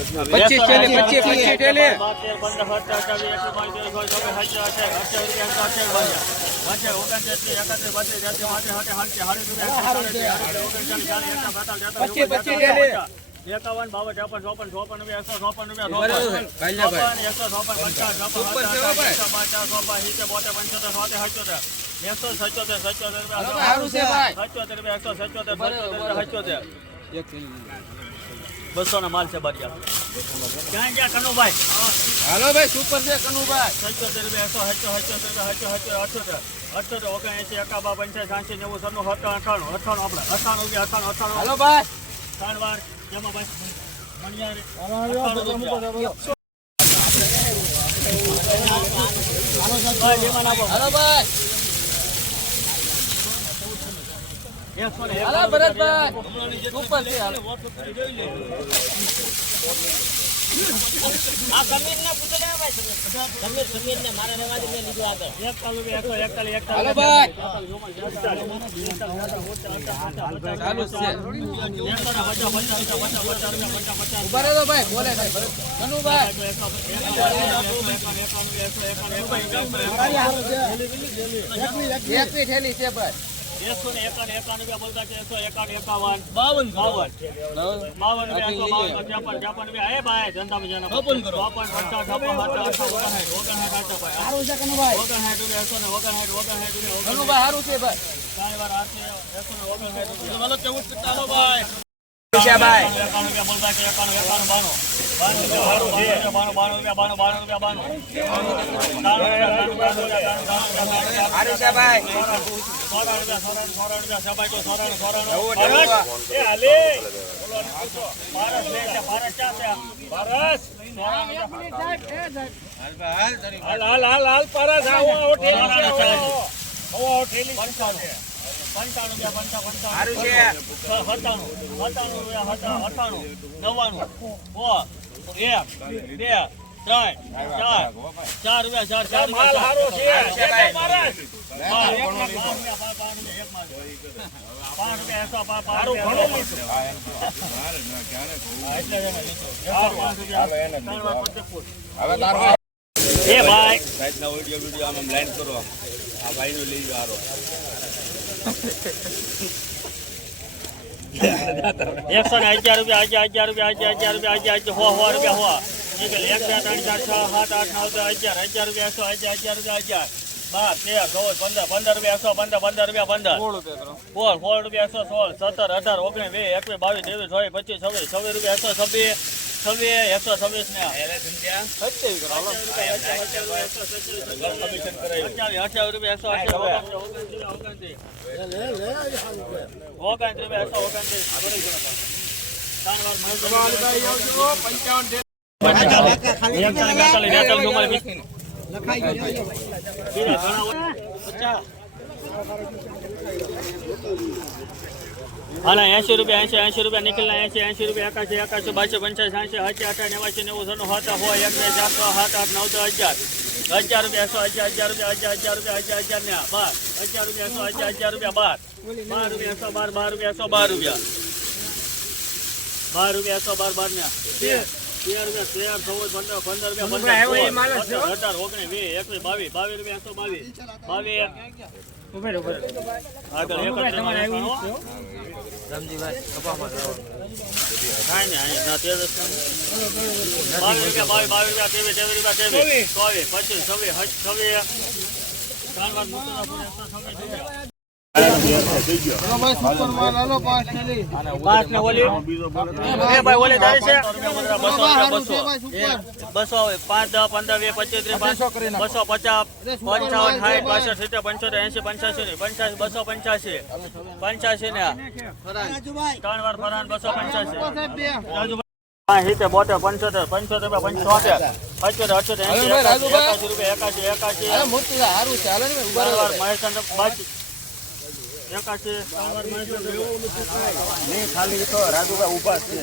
પચીસ છેલ્લે પચીસ પચીસ ત્રેવીસ, પચીસ, પચીસ, પચીસ એકાવન બાવન ચોપન ચોપન ચોપન રૂપિયા એકસો ચોપન રૂપિયા છે. એકસો ચોપન પચાસ ચોપન પચાસ, ચોપન સિત્તેર બોતેર પંચોતેર એકસો રૂપિયા છે. રૂપિયા એકસો બસો ના માલ છે બરિયા. ક્યાં ગયા કનુભાઈ? હાલો ભાઈ સુપર છે કનુભાઈ. સત્યોતેર રૂપિયા એકસો સત્યો સત્યોતેર હચો સત્યો અઠ્યોતર. અઠ્યોતર ઓગણએંસી એકાબા પંચાયત સાંસી નેવું સન્નું સત્તાણું અઠ્ઠાણું અઠ્ઠાણું આપણે. અઠાણું રૂપિયા અઠ્ઠાણું અઠાણું હાલો ભાઈ. ત્રણ વાર. જેમાં ભાઈ? મણિયારી. હાલો ભાઈ એકસો ને હાલો ભરતભાઈ. સુપર છે હાલો. એકતાલીસ રૂપિયા, એકસો એકતાલીસ, એકતાલીસ, હાલો એકતાલીસ. ચાલુ જ છે એકસો ને પચાસ, પચાસ રૂપિયા, પચાસ, પચાસ રૂપિયા, પચાસ, પચાસ ઊભા રહેજો ભાઈ બોલે ભાઈ. ભરત. કનુભાઈ એકની થેલી છે ભાઈ એકસો ને એકાવન એકાવન રૂપિયા બોલતા છે એકસો એકાવન એકાવન બાવન. બાવન. બાવન રૂપિયા એકસો બાવન ત્રેપન ત્રેપન રૂપિયા એ ભાઈ ધંધામાં જેને ચોપન પચાસ છપ્પન અઠાવન ઓગણસાઠ ઓગણસાઠ ભાઈ. ઓગણસાઠ રૂપિયા એકસો ને ઓગણસાઠ ઓગણસાઠ રૂપિયા ઓગણસાઠ સારું છે ભાઈ. ત્રણ વાર આઠસો એકસો ને ઓગણસાઠ. રૂપિયા છે ભાઈ. હાલે. હાલ હાલ હાલ પરત આવો આવો ઠેલી આવો આવો. ઠેલી. પંચાણું રૂપિયા પંચા પંચાણું. સત્તાણું. સત્તાણું અઠ્ઠાણું. નવ્વાણું. એક બે ત્રણ ચાર. ચાર રૂપિયા ચાર ચાર. માલ હારો છે. છે ભાઈ. એ ભાઈ. સાઈડના વીડિયો વીડિયો આમ લાઈન કરો આ આ ભાઈનો લઈ જાઓ હારો. એકસો ને અગિયાર રૂપિયા અગિયાર રૂપિયા અગિયાર રૂપિયા અગિયાર હો હો રૂપિયા હો એક બે ત્રણ ચાર છ સાત આઠ નવ દસ અગિયાર અગિયાર રૂપિયા એકસો અગિયાર અગિયાર રૂપિયા અગિયાર બાર તેર ચૌદ પંદર પંદર રૂપિયા એકસો પંદર પંદર રૂપિયા પંદર સોળ સોળ રૂપિયા એકસો સોળ સત્તર અઢાર ઓગણીસ વીસ એકવીસ બાવીસ ત્રેવીસ ચોવીસ પચીસ છવ્વીસ છવ્વીસ રૂપિયા એકસો છવ્વીસ છવ્વીસ એકસો છવ્વીસ ને અઠ્યાવીસ અઠ્યાવીસ રૂપિયા એકસો ઓગણત્રીસ રૂપિયા એકસો ઓગણત્રીસ ત્રણ અને એસી રૂપિયા એસી એસી રૂપિયા નીકળના એસી એસી રૂપિયા એકાસી એકાસી બાસી પંચાસી એસી અઠી આઠ નેવાસી નેવું સનું સાત હોય એક બે, ચાર સો સાત, આઠ, નવ, દસ હજાર અગિયાર રૂપિયા, સો હજાર હજાર રૂપિયા હજાર હજાર રૂપિયા હજાર હજાર ને બાર. હજાર રૂપિયા, સો હજાર હજાર રૂપિયા, બાર. બાર રૂપિયા, સો, બાર બાર રૂપિયા, સો, બાર રૂપિયા. બાર રૂપિયા, સો, બાર બાર ને તેર રૂપિયા તેર ચૌદ પંદર પંદર રૂપિયા અઢાર ઓગણીસ વીસ એકવીસ બાવીસ બાવીસ રૂપિયા એકસો બાવીસ. બાવીસ પચીસ છવ્વીસ બસો પચીસ પચાસ પંચોતેર એસી પંચ્યાસી ને પંચ્યાસી બસો પંચ્યાસી પંચ્યાસી ને ત્રણ વાર ફરાન બસો સિત્તેર બોતેર પંચોતેર પંચોતેર પંચોતેર અચોતેર હવે એકાસી રૂપિયા એકાસી એકાસી મહેશ મહેશ નહીં ખાલી તો રાજુભાઈ ઊભા છે.